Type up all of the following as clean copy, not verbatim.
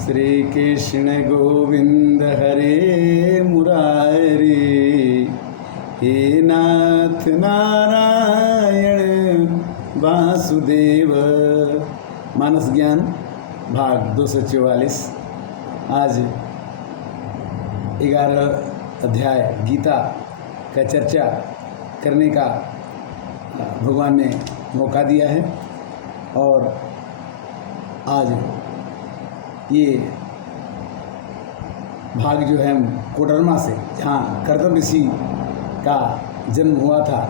श्री कृष्ण गोविंद हरे मुरारी, हे नाथ नारायण वासुदेव। मानस ज्ञान भाग 244। आज 11 अध्याय गीता का चर्चा करने का भगवान ने मौका दिया है। और आज ये भाग जो है कोडरमा से, जहाँ कर्दम ऋषि का जन्म हुआ था,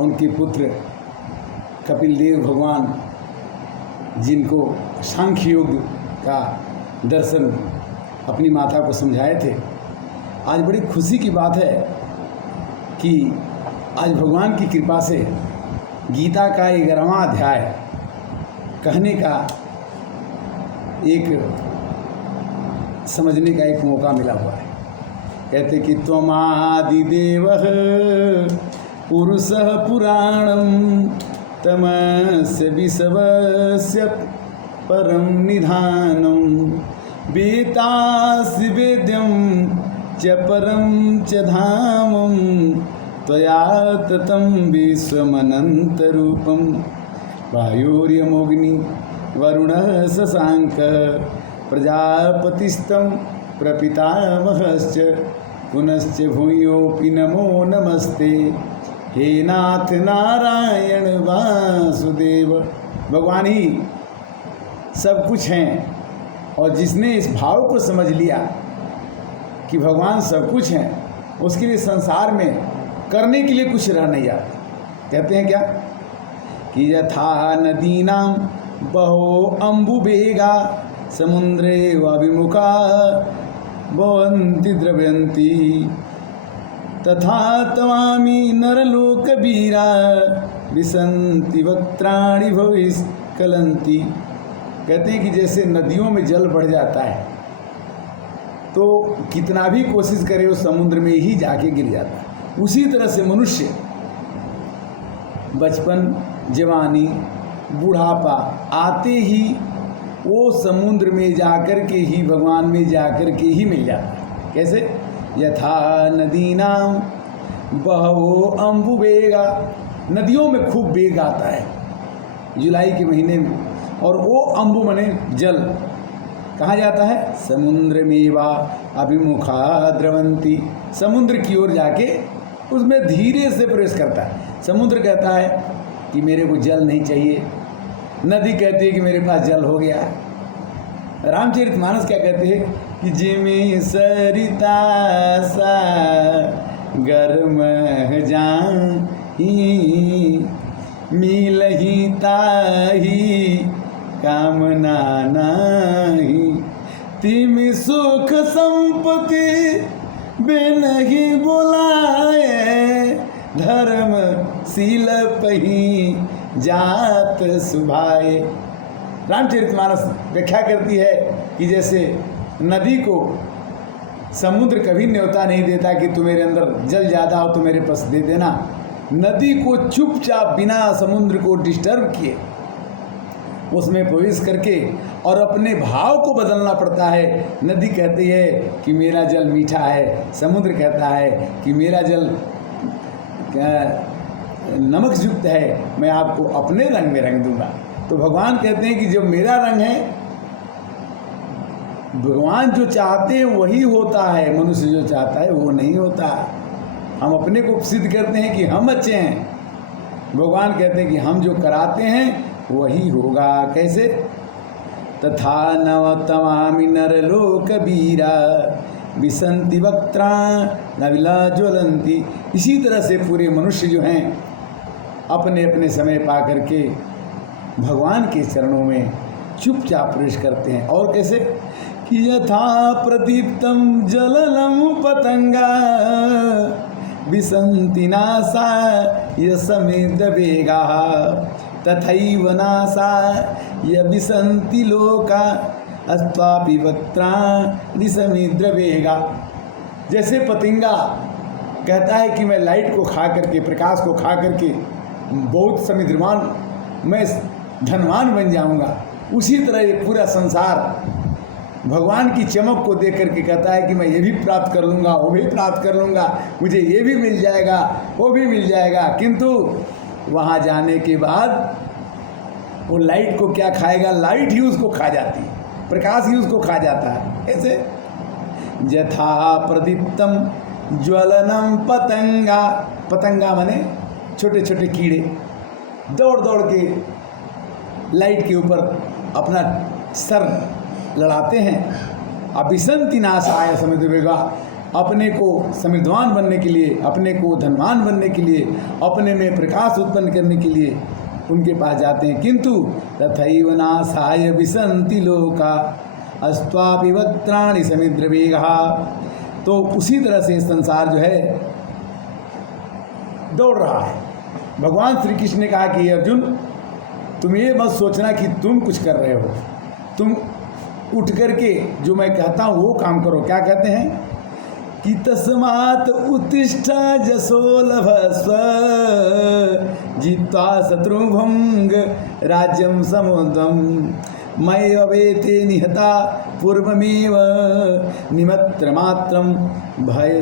उनके पुत्र कपिल देव भगवान जिनको सांख्य योग का दर्शन अपनी माता को समझाए थे। आज बड़ी खुशी की बात है कि आज भगवान की कृपा से गीता का 11वां अध्याय कहने का एक समझने का एक मौका मिला हुआ है। कहते कि त्वमादिदेवः पुरुषः पुराणं तमस्य विश्वस्य परं निधानं वेतासि वेद्यं च परं च धामं त्वया ततं विश्वमनन्तरूपं वायुर्यमोऽग्नि वरुणः शशाङ्कः प्रजापतिस्तं प्रपितामहश्च पुनश्च भूयोऽपि नमो नमस्ते, हे नाथ नारायण वासुदेव। भगवान ही सब कुछ हैं, और जिसने इस भाव को समझ लिया कि भगवान सब कुछ हैं, उसके लिए संसार में करने के लिए कुछ रह नहीं आता। कहते हैं क्या कि यथा नदीनां बहो अम्बुवेगा समुद्रे वाभिमुखा भवन्ति द्रव्यन्ति तथा तवामि नरलोकवीरा विसन्ति वक्त्राणि भविष्कलन्ति। कहते हैं कि जैसे नदियों में जल बढ़ जाता है तो कितना भी कोशिश करे वो समुद्र में ही जाके गिर जाता है। उसी तरह से मनुष्य बचपन, जवानी, बुढ़ापा आते ही वो समुद्र में जाकर के ही, भगवान में जाकर के ही मिल जाता है। कैसे? यथा नदीनां बहवो अम्बुवेगा, नदियों में खूब वेग आता है जुलाई के महीने में, और वो अम्बु मने जल कहाँ जाता है? समुद्र मेवा अभिमुखा द्रवंती, समुद्र की ओर जाके उसमें धीरे से प्रवेश करता है। समुद्र कहता है कि मेरे को जल नहीं चाहिए, नदी कहती है कि मेरे पास जल हो गया। रामचरितमानस क्या कहते हैं कि जिमी सरिता सा गर्म जाही मिलही ताही कामना नाही, तिम सुख संपत्ति बिनहि बोलाए, धर्म शील पही जात सुभाए। रामचरितमानस व्याख्या करती है कि जैसे नदी को समुद्र कभी न्योता नहीं देता कि तू मेरे अंदर जल ज़्यादा हो तो मेरे पास दे देना। नदी को चुपचाप बिना समुद्र को डिस्टर्ब किए उसमें प्रवेश करके और अपने भाव को बदलना पड़ता है। नदी कहती है कि मेरा जल मीठा है, समुद्र कहता है कि मेरा जल नमक युक्त है, मैं आपको अपने रंग में रंग दूंगा। तो भगवान कहते हैं कि जो मेरा रंग है, भगवान जो चाहते हैं वही होता है, मनुष्य जो चाहता है वो नहीं होता। हम अपने को सिद्ध करते हैं कि हम अच्छे हैं, भगवान कहते हैं कि हम जो कराते हैं वही होगा। कैसे? तथा नवतमामि नरलोकवीरा विसन्ति वक्त्रा नविला ज्वलंती। इसी तरह से पूरे मनुष्य जो हैं अपने अपने समय पा करके भगवान के चरणों में चुपचाप प्रवेश करते हैं। और कैसे? कि यथा प्रदीप्तम जललम पतंगा विसन्ति नासा यसमेद वेगा तथैव नासा य विसन्ति लोका अस्त्वापि वक्त्राणि समुद्र वेगा। जैसे पतंगा कहता है कि मैं लाइट को खा करके, प्रकाश को खा करके बहुत समुद्रवान, मैं धनवान बन जाऊंगा, उसी तरह ये पूरा संसार भगवान की चमक को देख करके कहता है कि मैं ये भी प्राप्त कर लूँगा, वो भी प्राप्त कर लूँगा, मुझे ये भी मिल जाएगा, वो भी मिल जाएगा। किंतु वहाँ जाने के बाद वो लाइट को क्या खाएगा? लाइट ही उसको खा जाती है, प्रकाश ही उसको खा जाता है। ऐसे यथा प्रदीप्तम ज्वलनम पतंगा, पतंगा माने छोटे छोटे कीड़े दौड़ दौड़ के लाइट के ऊपर अपना सर लड़ाते हैं। अभिसंति नाशाय समृद्धवेगा, अपने को समृद्धवान बनने के लिए, अपने को धनवान बनने के लिए, अपने में प्रकाश उत्पन्न करने के लिए उनके पास जाते हैं। किंतु तथैव नाशाय विसंति लोका अस्त्वापि वक्त्राणि समुद्रवेगः, तो उसी तरह से संसार जो है दौड़ रहा है। भगवान श्री कृष्ण ने कहा कि अर्जुन, तुम ये मत सोचना कि तुम कुछ कर रहे हो, तुम उठ करके जो मैं कहता हूँ वो काम करो। क्या कहते हैं कि तस्मात् उत्तिष्ठ जसो लभस्व जित्वा शत्रुभंग राज्यम समुद्रम मयि अवेते निहता पूर्वमेव निमित्र मात्रम भय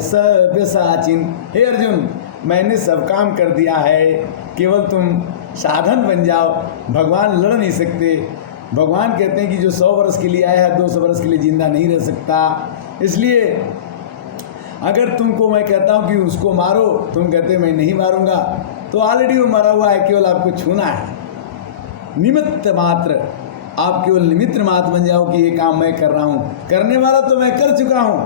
व्यसाचिन। हे अर्जुन, मैंने सब काम कर दिया है, केवल तुम साधन बन जाओ। भगवान लड़ नहीं सकते। भगवान कहते हैं कि जो 100 वर्ष के लिए आया है 200 वर्ष के लिए जिंदा नहीं रह सकता। इसलिए अगर तुमको मैं कहता हूँ कि उसको मारो, तुम कहते मैं नहीं मारूंगा, तो ऑलरेडी वो मरा हुआ है, केवल आपको छूना है। निमित्त मात्र, आप केवल निमित्त मात्र बन जाओ कि ये काम मैं कर रहा हूँ। करने वाला तो मैं कर चुका हूँ,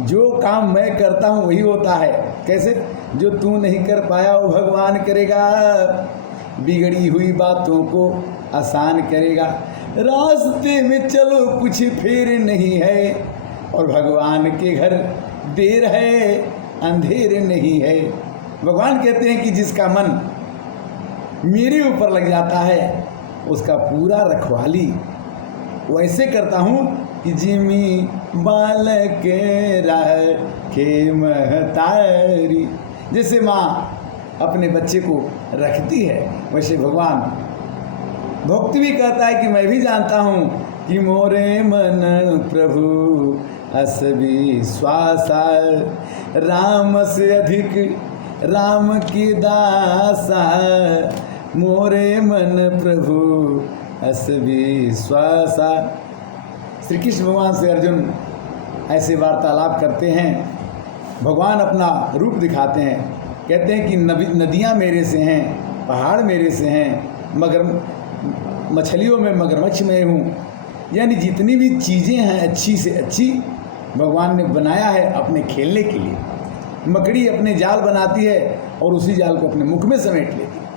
जो काम मैं करता हूँ वही होता है। कैसे? जो तू नहीं कर पाया वो भगवान करेगा, बिगड़ी हुई बातों को आसान करेगा। रास्ते में चलो कुछ फेर नहीं है, और भगवान के घर देर है अंधेर नहीं है। भगवान कहते हैं कि जिसका मन मेरे ऊपर लग जाता है उसका पूरा रखवाली वैसे करता हूँ कि जिमी बालक रखे महतारी। जैसे माँ अपने बच्चे को रखती है, वैसे भगवान भक्त भी कहता है कि मैं भी जानता हूँ कि मोरे मन प्रभु अस विश्वासा, राम से अधिक राम की दासा, मोरे मन प्रभु अस विश्वासा। श्री कृष्ण भगवान से अर्जुन ऐसे वार्तालाप करते हैं। भगवान अपना रूप दिखाते हैं, कहते हैं कि नदियाँ मेरे से हैं, पहाड़ मेरे से हैं, मगर मछलियों में मगरमच्छ में हूँ। यानी जितनी भी चीज़ें हैं अच्छी से अच्छी भगवान ने बनाया है अपने खेलने के लिए। मकड़ी अपने जाल बनाती है और उसी जाल को अपने मुख में समेट लेती है।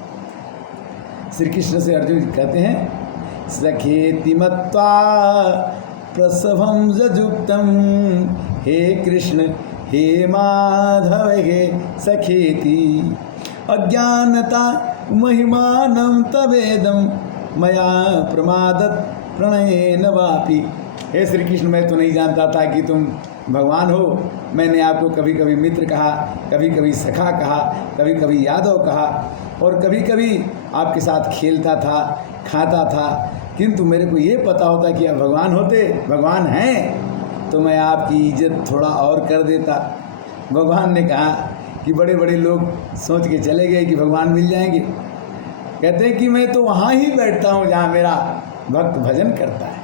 श्री कृष्ण से अर्जुन कहते हैं सखेति मत्वा प्रसभम जजुक्तम, हे कृष्ण हे माधव हे सखेति, अज्ञानता महिमानं तवेदम मया प्रमादत प्रणयेन वापि। हे श्री कृष्ण, मैं तो नहीं जानता था कि तुम भगवान हो। मैंने आपको कभी कभी मित्र कहा, कभी कभी सखा कहा, कभी कभी यादव कहा, और कभी कभी आपके साथ खेलता था, खाता था, किंतु मेरे को ये पता होता कि आप भगवान होते, भगवान हैं, तो मैं आपकी इज्जत थोड़ा और कर देता। भगवान ने कहा कि बड़े बड़े लोग सोच के चले गए कि भगवान मिल जाएंगे। कहते हैं कि मैं तो वहाँ ही बैठता हूँ जहाँ मेरा भक्त भजन करता है।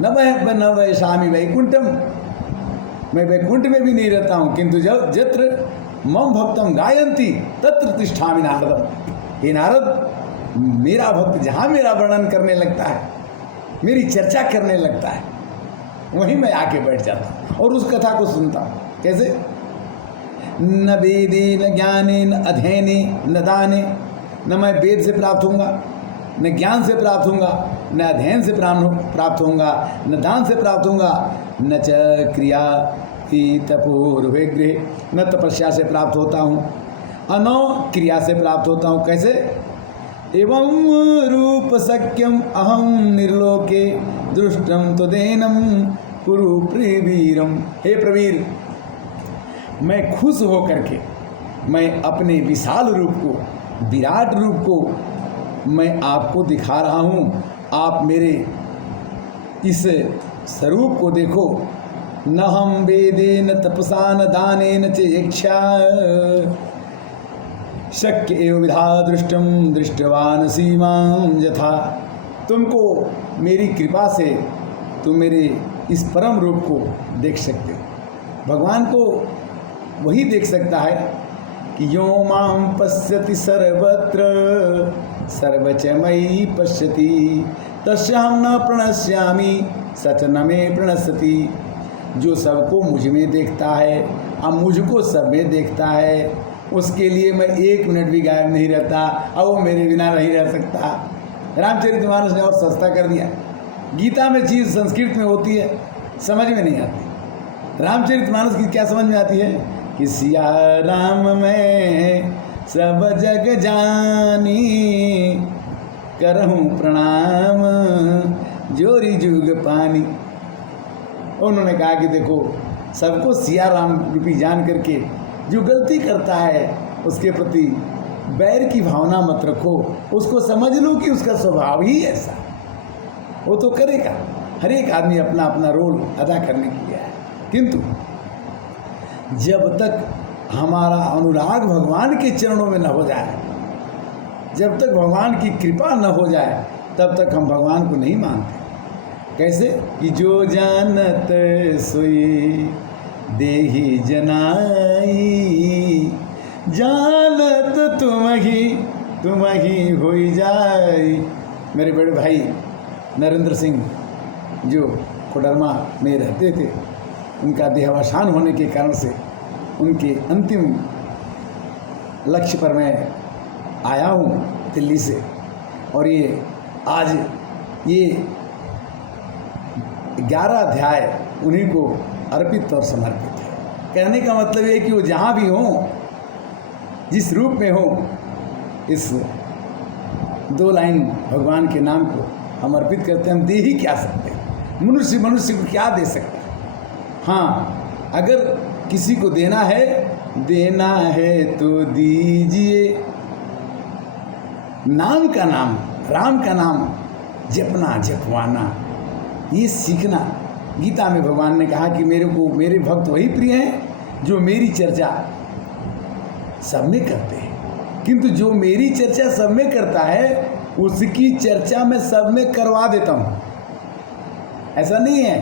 न वैशामी वैकुंठम, मैं वैकुंठ में भी नहीं रहता हूँ, किंतु जब जत्र मम भक्तम गायंती तत्र तिष्ठामि नारदम। हे नारद, मेरा भक्त जहाँ मेरा वर्णन करने लगता है, मेरी चर्चा करने लगता है, वहीं मैं आके बैठ जाता हूँ और उस कथा को सुनता हूँ। कैसे? न वेदे न ज्ञाने न अध्ययने न दाने, न मैं वेद से प्राप्त होऊंगा, न ज्ञान से प्राप्त होऊंगा, न अध्ययन से प्राप्त होऊंगा, न दान से प्राप्त होऊंगा, न च क्रिया की तपोर्विग्रह, न तपस्या से प्राप्त होता हूँ, अनो क्रिया से प्राप्त होता हूँ। कैसे? एवं रूप सक्यम अहम निर्लोके दृष्टम तदेनम कुरु प्रवीरम। हे प्रवीर, मैं खुश हो करके मैं अपने विशाल रूप को, विराट रूप को मैं आपको दिखा रहा हूँ। आप मेरे इस स्वरूप को देखो। न हम वेदे न तपसा न दाने न चेक्षा शक्य एव विधा दृष्टम दृष्टवान सीमां यथा। तुमको मेरी कृपा से तुम मेरे इस परम रूप को देख सकते हो। भगवान को वही देख सकता है कि यो मां पश्यति सर्वत्र सर्वच मयि पश्यति तस्याहं न प्रणश्यामि सच न मे प्रणश्यति। जो सबको मुझ में देखता है, अब मुझको सब में देखता है, उसके लिए मैं 1 मिनट भी गायब नहीं रहता और वो मेरे बिना नहीं रह सकता। रामचरितमानस ने और सस्ता कर दिया। गीता में चीज़ संस्कृत में होती है, समझ में नहीं आती। रामचरितमानस की क्या समझ में आती है कि सिया राम में सब जग जानी करहूँ प्रणाम जोरी जुग पानी। उन्होंने कहा कि देखो, सबको सिया राम रूपी जान करके जो गलती करता है उसके प्रति बैर की भावना मत रखो, उसको समझ लो कि उसका स्वभाव ही ऐसा, वो तो करेगा। हर एक आदमी अपना अपना रोल अदा करने के लिए है, किंतु जब तक हमारा अनुराग भगवान के चरणों में न हो जाए, जब तक भगवान की कृपा न हो जाए, तब तक हम भगवान को नहीं मानते। कैसे कि जो जानत सोई देहि जनाई जानत तुम ही होई जाई। मेरे बड़े भाई नरेंद्र सिंह जो कोडरमा में रहते थे, उनका देहावसान होने के कारण से उनके अंतिम लक्ष्य पर मैं आया हूँ दिल्ली से, और ये आज ये 11 अध्याय उन्हीं को अर्पित और समर्पित है। कहने का मतलब ये है कि वो जहाँ भी हों, जिस रूप में हो, इस 2 लाइन भगवान के नाम को हम अर्पित करते हैं। हम दे ही क्या सकते हैं? मनुष्य को क्या दे सकता है? हाँ, अगर किसी को देना है तो दीजिए। नाम का नाम, राम का नाम जपना जपवाना, ये सीखना। गीता में भगवान ने कहा कि मेरे भक्त वही प्रिय हैं जो मेरी चर्चा सब में करते हैं, किंतु जो मेरी चर्चा सब में करता है उसकी चर्चा मैं सब में करवा देता हूँ। ऐसा नहीं है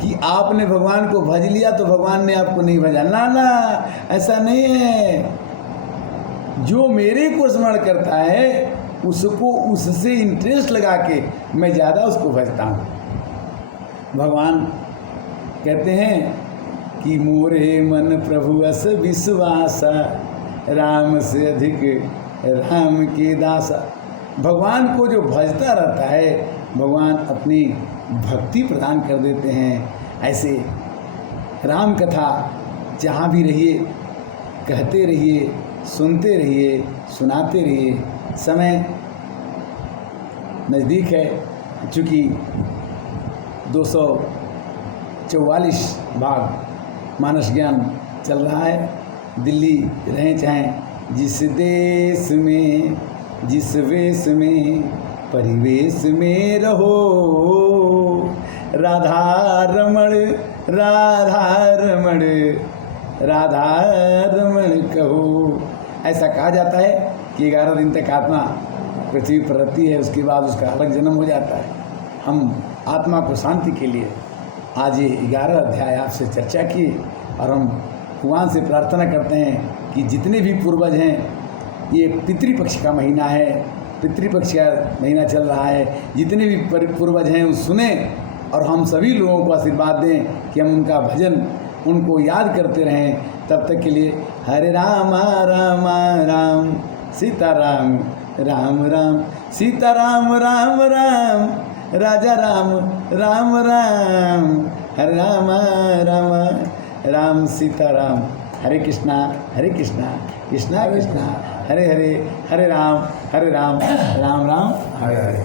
कि आपने भगवान को भज लिया तो भगवान ने आपको नहीं भजा, ना, ऐसा नहीं है। जो मेरे को स्मरण करता है उसको उससे इंटरेस्ट लगा के मैं ज़्यादा उसको भजता हूँ। भगवान कहते हैं कि मोरे मन प्रभु अस विश्वासा राम से अधिक राम के दासा। भगवान को जो भजता रहता है भगवान अपनी भक्ति प्रदान कर देते हैं। ऐसे राम कथा जहाँ भी रहिए कहते रहिए, सुनते रहिए, सुनाते रहिए। समय नज़दीक है, चूँकि 244 भाग मानस ज्ञान चल रहा है। दिल्ली रहें चाहें, जिस देश में जिस वेश में परिवेश में रहो, राधा रमण राधा रमण राधा रमण कहो। ऐसा कहा जाता है कि 11 दिन तक आत्मा पृथ्वी पर रहती है, उसके बाद उसका अलग जन्म हो जाता है। हम आत्मा को शांति के लिए आज ये 11 अध्याय आपसे चर्चा किए, और हम भगवान से प्रार्थना करते हैं कि जितने भी पूर्वज हैं, ये पितृपक्ष का महीना है, पितृपक्ष का महीना चल रहा है, जितने भी पूर्वज हैं वो सुने और हम सभी लोगों को आशीर्वाद दें कि हम उनका भजन, उनको याद करते रहें। तब तक के लिए हरे राम राम राम सीता राम राम राम सीता राम राम राम राजा राम राम राम हरे राम राम राम सीता राम। हरे कृष्णा कृष्णा कृष्णा हरे हरे, हरे राम राम राम हरे हरे।